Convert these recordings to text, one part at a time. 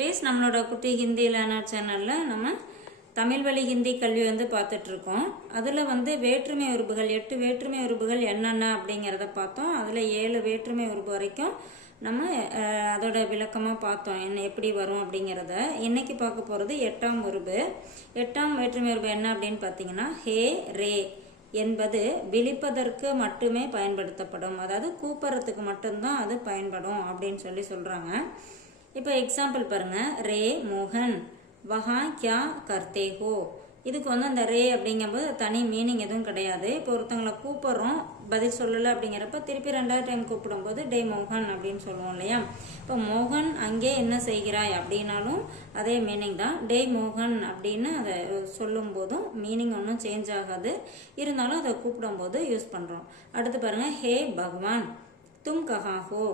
குட்டீஸ், நம்மளோட குட்டி ஹிந்தி லேர்னர் சேனலில் நம்ம தமிழ் வழி ஹிந்தி கல்வி பார்த்துட்ருக்கோம். அதில் வேற்றுமை உறுப்புகள் 8 வேற்றுமை உறுப்புகள் என்னென்ன அப்படிங்கிறத பார்த்தோம். அதில் 7 வேற்றுமை உறுப்பு வரைக்கும் நம்ம அதோட விளக்கமாக பார்த்தோம், என்ன எப்படி வரும் அப்படிங்கிறத. இன்னைக்கு பார்க்க போகிறது 8ஆம் உறுப்பு. 8ஆம் வேற்றுமை உறுப்பு என்ன அப்படின்னு பார்த்தீங்கன்னா, ஹே ரே என்பது விழிப்பதற்கு மட்டுமே பயன்படுத்தப்படும், அதாவது கூப்பிட்றதுக்கு மட்டும்தான் அது பயன்படும் அப்படின்னு சொல்கிறாங்க. இப்போ எக்ஸாம்பிள் பாருங்கள். ரே மோகன் வஹா கியா கர்த்தே ஹோ. இதுக்கு அந்த ரே அப்படிங்கும்போது தனி மீனிங் எதுவும் கிடையாது. இப்போ ஒருத்தங்களை கூப்பிட்றோம், பதில் சொல்லலை அப்படிங்கிறப்ப திருப்பி 2வது டைம் கூப்பிடும்போது டே மோகன் அப்படின்னு சொல்லுவோம் இல்லையா. இப்போ மோகன் அங்கே என்ன செய்கிறாய் அப்படின்னாலும் அதே மீனிங் தான். டே மோகன் அப்படின்னு அதை சொல்லும் போதும் மீனிங் ஒன்றும் சேஞ்ச் ஆகாது, இருந்தாலும் அதை கூப்பிடும்போது யூஸ் பண்ணுறோம். அடுத்து பாருங்கள். ஹே பகவான் தும் கஹா ஹோ.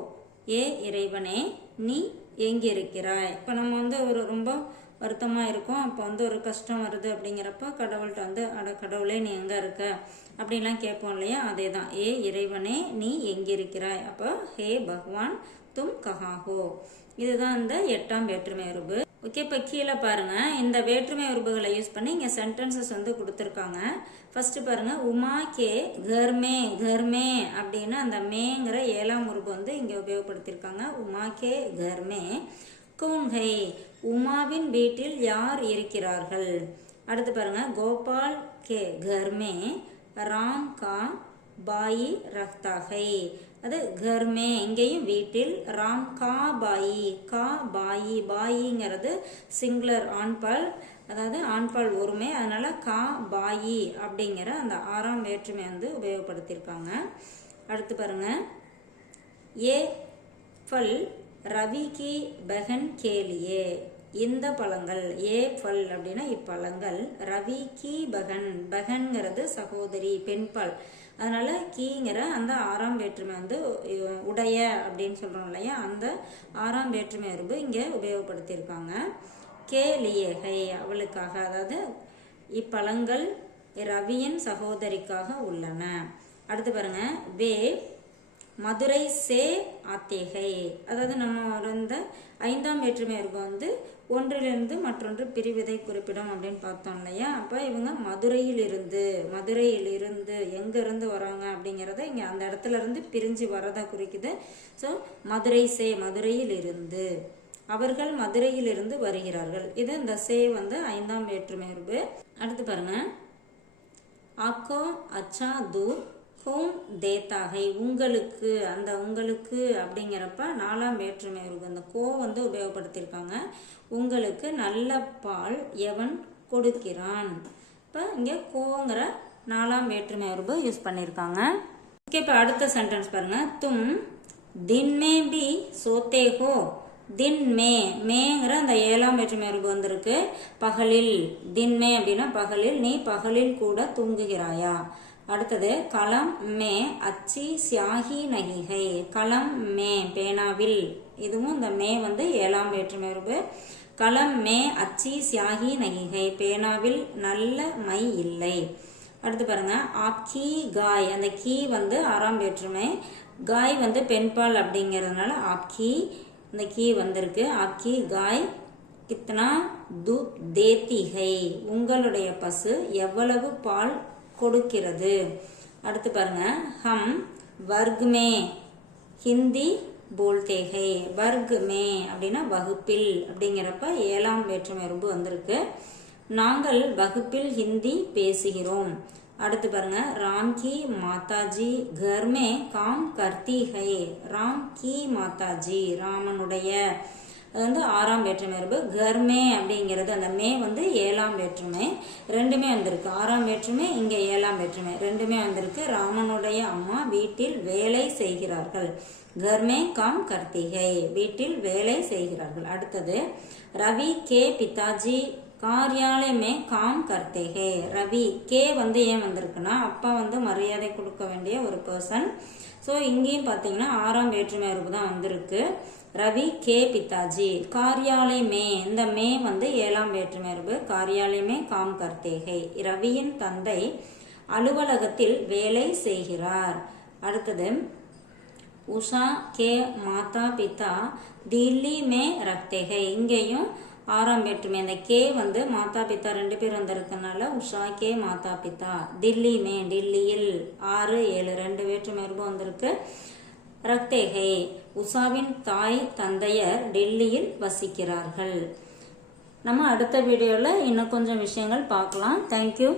ஏ இறைவனே நீ எங்கே இருக்கிறாய். இப்போ நம்ம ஒரு ரொம்ப வருத்தமாக இருக்கும், அப்போ ஒரு கஷ்டம் வருது அப்படிங்கிறப்ப கடவுள்கிட்ட அட கடவுளே நீ எங்கே இருக்க அப்படின்லாம் கேட்போம் இல்லையா. அதே தான். ஏ இறைவனே நீ எங்கே இருக்கிறாய். அப்போ ஹே பகவான் தும் கஹா ஹோ. இதுதான் இந்த 8ஆம் வேற்றுமை உறுப்பு. ஓகே, இப்போ கீழே பாருங்கள். இந்த வேற்றுமை உறுப்புகளை யூஸ் பண்ணி இங்கே சென்டென்சஸ் கொடுத்துருக்காங்க. ஃபர்ஸ்ட் பாருங்கள். உமா கே கர்மே. கர்மே அப்படின்னு அந்த மேங்கிற 7ஆம் உறுப்பு இங்கே உபயோகப்படுத்தியிருக்காங்க. உமா கே கர்மே கௌன் ஹை. உமாவின் வீட்டில் யார் இருக்கிறார்கள். அடுத்து பாருங்க. கோபால் கே கர்மே ராம் கா பாயி ரஹ்தா ஹை. அது கர்மே இங்கேயும் வீட்டில், ராம் கா பாயி. கா பாயி, பாயிங்கிறது சிங்குலர் ஆண்பால், அதாவது ஆண்பால் ஒருமை, அதனால கா பாயி அப்படிங்கிற அந்த 6ஆம் வேற்றுமை உபயோகப்படுத்தியிருக்காங்க. அடுத்து பாருங்க. ஏ ஃபல் ரவி கி பஹன் கேலியே. இந்த பழங்கள், ஏ ஃபல் அப்படின்னா இப்பழங்கள், ரவி கி பகன், பகன்கிறது சகோதரி பெண்பால், அதனால கீங்கிற அந்த 6ஆம் வேற்றுமை உடைய அப்படின்னு சொல்றோம் இல்லையா, அந்த 6ஆம் வேற்றுமை உறுப்பு இங்கே உபயோகப்படுத்தியிருக்காங்க. கேலியேகை அவளுக்காக, அதாவது இப்பழங்கள் ரவியின் சகோதரிக்காக உள்ளன. அடுத்து பாருங்க. வே மதுரை சே ஆத்தேகை. அதாவது நம்ம இந்த 5ஆம் வேற்றுமை உறுப்பு ஒன்றிலிருந்து மற்றொன்று பிரிவதை குறிப்பிடும் அப்படின்னு பார்த்தோம் இல்லையா. அப்போ இவங்க மதுரையிலிருந்து, மதுரையிலிருந்து எங்கேருந்து வராங்க அப்படிங்கிறத இங்கே அந்த இடத்துல இருந்து பிரிஞ்சு வரதை குறிக்குது. ஸோ மதுரை சே, மதுரையிலிருந்து, அவர்கள் மதுரையிலிருந்து வருகிறார்கள். இது இந்த சே 5ஆம் வேற்றுமை உறுப்பு. அடுத்து பாருங்க. ஆக்கோ அச்சா தூர் ஹோம் தேத்தாகை. உங்களுக்கு, அந்த உங்களுக்கு அப்படிங்கிறப்ப 4ஆம் வேற்றுமை உறுப்பு அந்த கோ உபயோகப்படுத்தியிருக்காங்க. உங்களுக்கு நல்ல பால் எவன் கொடுக்கிறான். இப்போ இங்கே கோங்கிற 4ஆம் வேற்றுமை உறுப்பு யூஸ் பண்ணியிருக்காங்க. ஓகே, இப்போ அடுத்த சென்டென்ஸ் பாருங்க. தும் தின்மே பி சோத்தே ஹோ. தின் மே, மேங்கிற அந்த 7ஆம் வேற்றுமை உறுப்பு வந்திருக்கு. பகலில், தின்மே அப்படின்னா பகலில், நீ பகலில் கூட தூங்குகிறாயா. அடுத்தது கலம் மே அச்சி சியாகி நகிகை. கலம் மே பேனாவில், இதுவும் இந்த மே 7ஆம் வேற்றுமை உறுப்பு. கலம் மே அச்சி சியாகி நகிகை, பேனாவில் நல்ல மை இல்லை. அடுத்து பாருங்க. ஆப்கி காய், அந்த கீ 6ஆம் வேற்றுமை, காய் பெண்பால் அப்படிங்கிறதுனால ஆப்கி இந்த கீ வந்திருக்கு. ஆப்கி காய் கித்னா தூத் தேத்தி ஹை. உங்களுடைய பசு எவ்வளவு பால் கொடுக்கிறது. அடுத்து பாருங்க. ஹம் வர்க் மே ஹிந்தி போல்தே ஹை. வர்க் மே அப்படின்னா வகுப்பில் அப்படிங்கிறப்ப 7ஆம் வேற்றுமை உறுப்பு வந்திருக்கு. நாங்கள் வகுப்பில் ஹிந்தி பேசுகிறோம். அடுத்து பாருங்க. ராம் கி மாதாஜி கர் மே காம் கர்த்தி ஹை. ராம் கி மாதாஜி ராமனுடைய, அது 6ஆம் வேற்றுமை உறுப்பு. கர்மே அப்படிங்கிறது அந்த மே 7ஆம் வேற்றுமை, ரெண்டுமே வந்திருக்கு. 6ஆம் வேற்றுமை, இங்கே 7ஆம் வேற்றுமை, ரெண்டுமே வந்திருக்கு. ராமனுடைய அம்மா வீட்டில் வேலை செய்கிறார்கள். கர்மே காம் கர்த்திகை, வீட்டில் வேலை செய்கிறார்கள். அடுத்தது ரவி கே பிதாஜி காரியாலய மே காம் கர்த்தேகே. ரவி கே ஏன் வந்திருக்குன்னா அப்பா மரியாதை கொடுக்க வேண்டிய ஒரு பர்சன். ஸோ இங்கேயும் பார்த்தீங்கன்னா 6ஆம் வேற்றுமை உறுப்பு தான் வந்திருக்கு. ரவி கே பிதாஜி. காரியாலய மே, இந்த மே 7ஆம் வேற்றுமை உறுப்பு. காரியாலய மே காம் கர்த்தேகை. ரவியின் தந்தை அலுவலகத்தில் வேலை செய்கிறார். அடுத்தது உஷா கே மாதா பிதா தில்லி மே ரக்தே ஹை. இங்கேயும் 6ஆம் வேற்றுமை. அந்த கே வந்து மாதா பிதா 2 பேர் வந்திருக்கனால உஷா கே மாதா பிதா. தில்லி மே டில்லியில் 6 7 2 வேற்றுமை உருபு வந்திருக்கு. ரக்தே ஹை உஷாவின் தாய் தந்தையர் டெல்லியில் வசிக்கிறார்கள். நம்ம அடுத்த வீடியோவில் இன்னும் கொஞ்சம் விஷயங்கள் பார்க்கலாம். தேங்க்யூ.